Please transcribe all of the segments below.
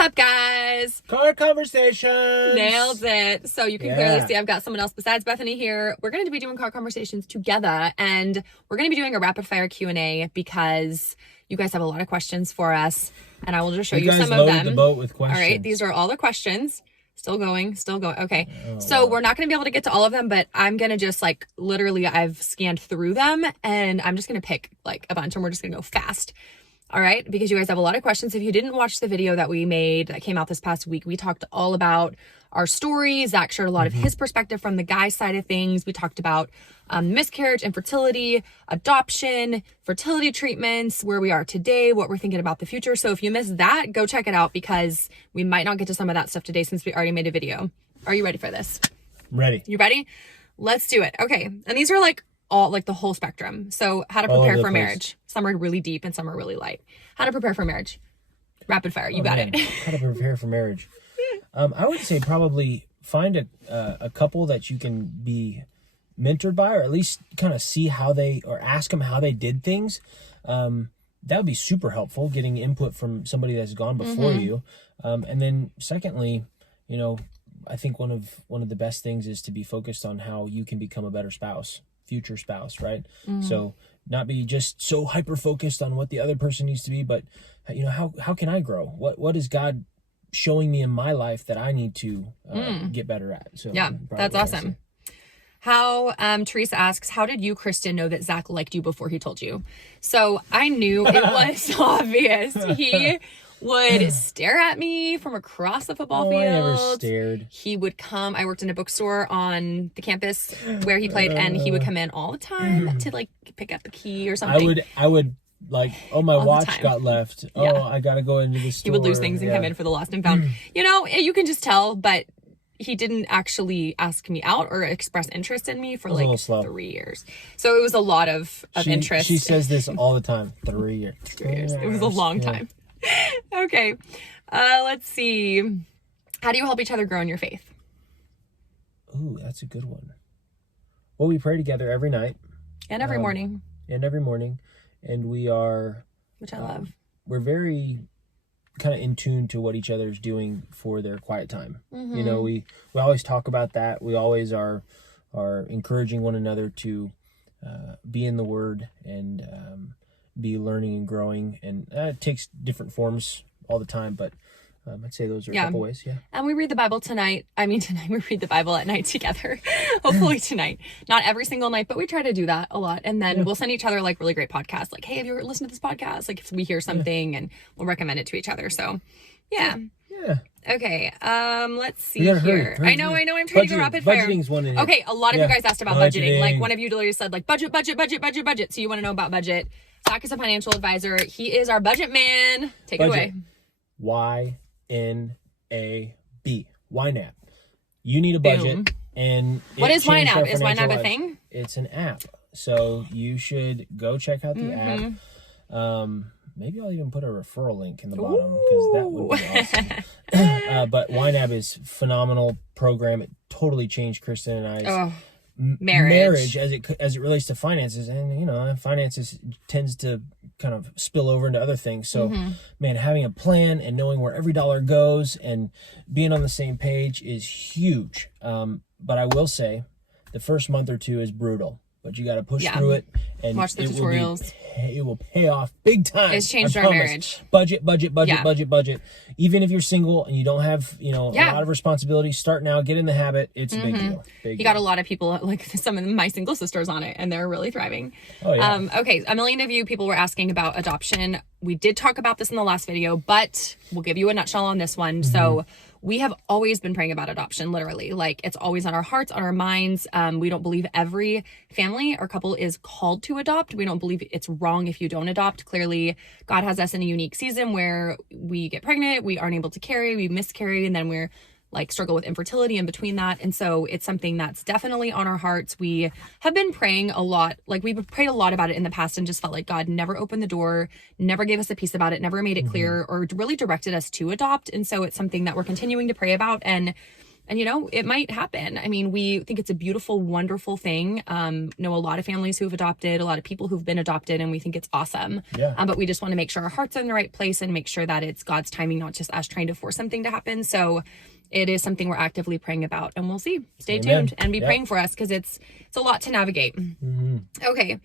What's up, guys? Car conversations. Nailed it. So you can clearly see I've got someone else besides Bethany here. We're going to be doing car conversations together, and we're going to be doing a rapid fire Q&A because you guys have a lot of questions for us, and I will just show you some of them. The boat with questions. All right, these are all the questions. Still going. Okay. So we're not going to be able to get to all of them, but I'm going to just literally I've scanned through them, and I'm just going to pick a bunch, and we're just going to go fast. All right, because you guys have a lot of questions. If you didn't watch the video that we made that came out this past week, we talked all about our story. Zach shared a lot of his perspective from the guy side of things. We talked about miscarriage, infertility, adoption, fertility treatments, where we are today, what we're thinking about the future. So if you missed that, go check it out because we might not get to some of that stuff today since we already made a video. Are you ready for this? Ready. You ready? Let's do it. Okay, and these are all the whole spectrum. So how to prepare for marriage. Some are really deep and some are really light. How to prepare for marriage. Rapid fire. You got it. How to prepare for marriage. I would say probably find a couple that you can be mentored by, or at least kind of see how they, or ask them how they did things. That would be super helpful, getting input from somebody that's gone before you. And then secondly, I think one of the best things is to be focused on how you can become a better future spouse, right? So not be just so hyper focused on what the other person needs to be, but how can I grow? What is God showing me in my life that I need to get better at? So yeah, that's awesome. How Teresa asks, how did you, Kristen, know that Zach liked you before he told you? So I knew it was obvious. He would stare at me from across the football field. I never stared. He would come. I worked in a bookstore on the campus where he played, and he would come in all the time to pick up the key or something. I would my watch got left. Yeah. Oh, I gotta go into the store. He would lose things and come in for the lost and found. You can just tell, but he didn't actually ask me out or express interest in me for 3 years. So it was a lot of interest. She says this all the time. 3 years. 3 years. It was a long time. Okay. Let's see. How do you help each other grow in your faith? Ooh, that's a good one. Well, we pray together every night. And every morning. And we are... Which I love. We're very kind of in tune to what each other's doing for their quiet time. We always talk about that. We always are encouraging one another to be in the Word and be learning and growing, and it takes different forms all the time, but I'd say those are a couple ways. Yeah. And we read the Bible tonight. Tonight we read the Bible at night together. Hopefully tonight. Not every single night, but we try to do that a lot. And then we'll send each other really great podcasts. Hey, have you ever listened to this podcast? If we hear something, and we'll recommend it to each other. So yeah. Okay. Let's see here. Hurry. I know. I'm trying to go rapid fire. Budgeting's one in here. Okay. A lot of you guys asked about budgeting. One of you literally said budget. So you want to know about budget. Zach is a financial advisor. He is our budget man. Take it away. YNAB. YNAB. You need a budget. Boom. And what is YNAB? Is YNAB a thing? It's an app. So you should go check out the app. Maybe I'll even put a referral link in the bottom because that would be awesome. But YNAB is a phenomenal program. It totally changed Kristen and I's marriage as it relates to finances, and finances tends to kind of spill over into other things. So man, having a plan and knowing where every dollar goes and being on the same page is huge. But I will say the first month or two is brutal, but you got to push through it and watch the tutorials. It will pay off big time. It's changed our marriage. Budget. Even if you're single and you don't have, a lot of responsibilities, start now, get in the habit. It's a big deal. You got a lot of people, some of my single sisters on it, and they're really thriving. Oh, yeah. Okay. A million of you people were asking about adoption. We did talk about this in the last video, but we'll give you a nutshell on this one. So we have always been praying about adoption, literally. It's always on our hearts, on our minds. We don't believe every family or couple is called to adopt. We don't believe it's wrong if you don't adopt. Clearly, God has us in a unique season where we get pregnant, we aren't able to carry, we miscarry, and then we're struggle with infertility in between that. And so it's something that's definitely on our hearts. We have been praying a lot. We've prayed a lot about it in the past and just felt like God never opened the door, never gave us a piece about it, never made it clear or really directed us to adopt. And so it's something that we're continuing to pray about. And And, you know, it might happen. I mean, we think it's a beautiful, wonderful thing. Know a lot of families who've adopted, a lot of people who've been adopted, and we think it's awesome. Yeah. But we just want to make sure our hearts are in the right place and make sure that it's God's timing, not just us trying to force something to happen. So it is something we're actively praying about, and we'll see. Stay tuned and be praying for us, because it's a lot to navigate. Okay.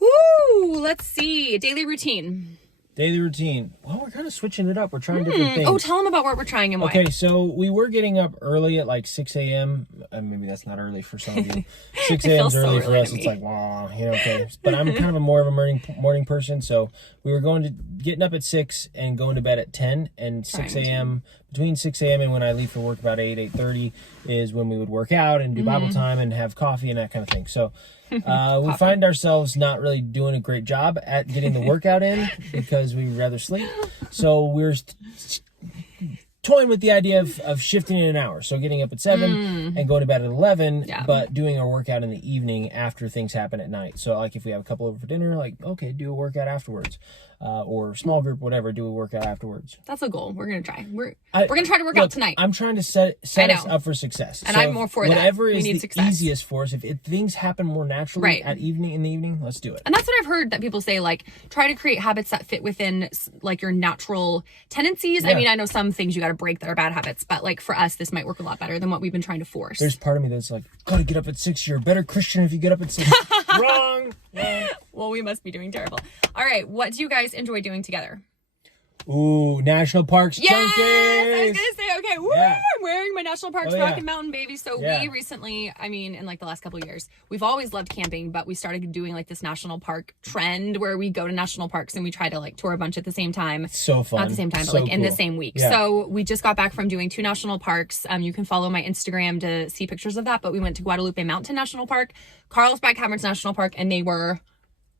Woo! Let's see. Daily routine. Well, we're kind of switching it up. We're trying different things. Oh, tell them about what we're trying and why. Okay, so we were getting up early at like 6 a.m. Maybe that's not early for some of you. 6 a.m. is early for us. It's like, wow, you know, okay. But I'm kind of a more of a morning person, so we were getting up at 6 and going to bed at 10, and 6 a.m. Between 6 a.m. and when I leave for work about 8:30 is when we would work out and do Bible time and have coffee and that kind of thing. So we find ourselves not really doing a great job at getting the workout in because we rather sleep. So we're toying with the idea of shifting in an hour. So getting up at 7 and going to bed at 11, but doing our workout in the evening after things happen at night. So like if we have a couple over for dinner, like, okay, do a workout afterwards. Or small group, whatever, do a workout afterwards. That's a goal. We're going to try. We're going to try to work out tonight. I'm trying to set us up for success. And so I'm more for that. Whatever is the easiest for us. If things happen more naturally in the evening, let's do it. And that's what I've heard that people say, like, try to create habits that fit within, like, your natural tendencies. Yeah. I mean, I know some things you got to break that are bad habits, but, like, for us, this might work a lot better than what we've been trying to force. There's part of me that's like, gotta get up at 6. You're a better Christian if you get up at 6. Wrong. Well, we must be doing terrible. All right, what do you guys enjoy doing together? Ooh, national parks. Yes! Junkies! I was gonna say, okay, woo! Yeah. I'm wearing my national parks Rocky Mountain baby. So we recently, I mean, in like the last couple of years, we've always loved camping, but we started doing like this national park trend where we go to national parks and we try to like tour a bunch at the same time. It's so fun. Not at the same time, but like in the same week. Yeah. So we just got back from doing 2 national parks. You can follow my Instagram to see pictures of that, but we went to Guadalupe Mountain National Park, Carlsbad Caverns National Park, and they were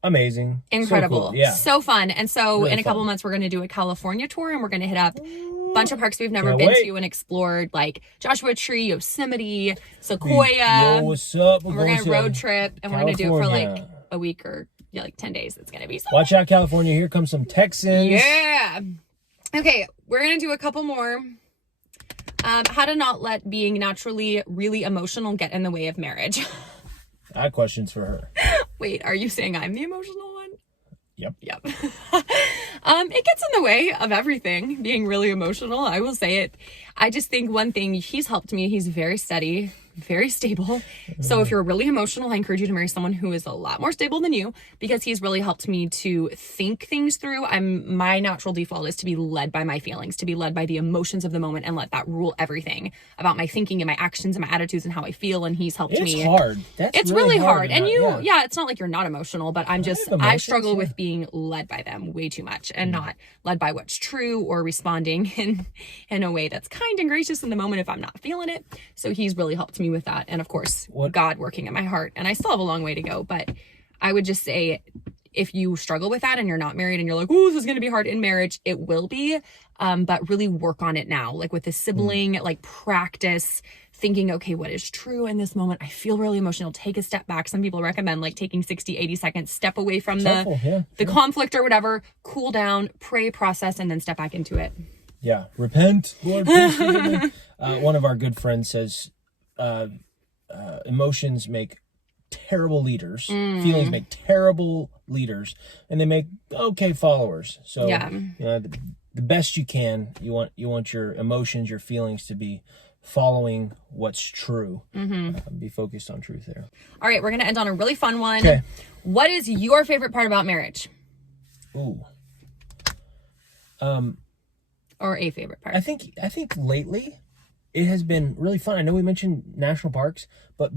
amazing, incredible, so cool. Yeah, so fun. And so really in a couple months we're going to do a California tour, and we're going to hit up a bunch of parks we've never been to and explored, like Joshua Tree, Yosemite, Sequoia. Yo, what's up? We're going to road trip, and we're going to do it for like a week or like 10 days. It's going to be so watch out, California. Here comes some Texans. Yeah. Okay, we're going to do a couple more. How to not let being naturally really emotional get in the way of marriage. I have questions for her. Wait, are you saying I'm the emotional one? Yep. It gets in the way of everything, being really emotional. I will say it. I just think one thing, he's helped me. He's very steady, very stable. So if you're really emotional, I encourage you to marry someone who is a lot more stable than you, because he's really helped me to think things through. My natural default is to be led by my feelings, to be led by the emotions of the moment, and let that rule everything about my thinking and my actions and my attitudes and how I feel. And he's helped me. It's hard. It's really hard. And it's not like you're not emotional, but I struggle with being led by them way too much and not led by what's true or responding in a way that's kind and gracious in the moment if I'm not feeling it. So he's really helped me with that. And of course, God working in my heart. And I still have a long way to go, but I would just say, if you struggle with that and you're not married and you're like, oh, this is going to be hard in marriage, it will be. But really work on it now. Like with a sibling, like practice thinking, okay, what is true in this moment? I feel really emotional. Take a step back. Some people recommend like taking 60, 80 seconds, step away from the conflict or whatever, cool down, pray, process, and then step back into it. Yeah. Repent. Lord, please forgive me. One of our good friends says, emotions make terrible leaders. Feelings make terrible leaders, and they make okay followers. So you know, the best you can, you want your emotions, your feelings to be following what's true. Be focused on truth there. All right, we're gonna end on a really fun one. Okay. What is your favorite part about marriage? Ooh. Or a favorite part? I think lately it has been really fun. I know we mentioned national parks, but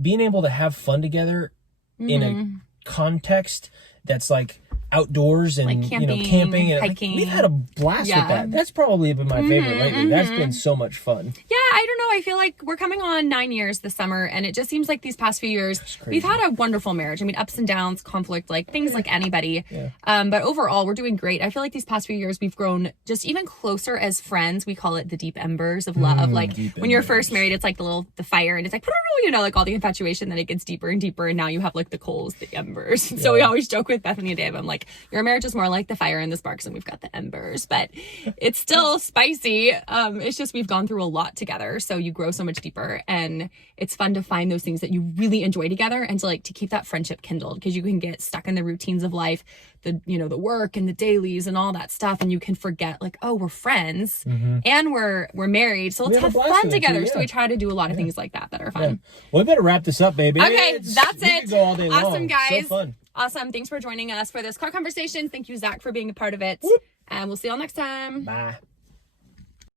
being able to have fun together in a context that's like outdoors and like camping, camping and hiking. We've had a blast with that. That's probably been my favorite lately. That's been so much fun. Yeah, I don't know. I feel like we're coming on 9 years this summer, and it just seems like these past few years we've had a wonderful marriage. I mean, ups and downs, conflict, like things like anybody. But overall, we're doing great. I feel like these past few years we've grown just even closer as friends. We call it the deep embers of love. Like when you're first married, it's like the fire, and it's like, like all the infatuation, then it gets deeper and deeper, and now you have like the coals, the embers. And so we always joke with Bethany and Dave, I'm like, your marriage is more like the fire and the sparks, and we've got the embers, but it's still spicy. It's just we've gone through a lot together. So so you grow so much deeper, and it's fun to find those things that you really enjoy together and to like to keep that friendship kindled, because you can get stuck in the routines of life, the the work and the dailies and all that stuff, and you can forget like, oh, we're friends and we're married, so let's have fun together. So we try to do a lot of things like that are fun. Well, we better wrap this up, baby. Okay, that's we it. could go all day Awesome, long. guys. So fun. Awesome. Thanks for joining us for this car conversation. Thank you, Zach, for being a part of it. And we'll see y'all next time. Bye.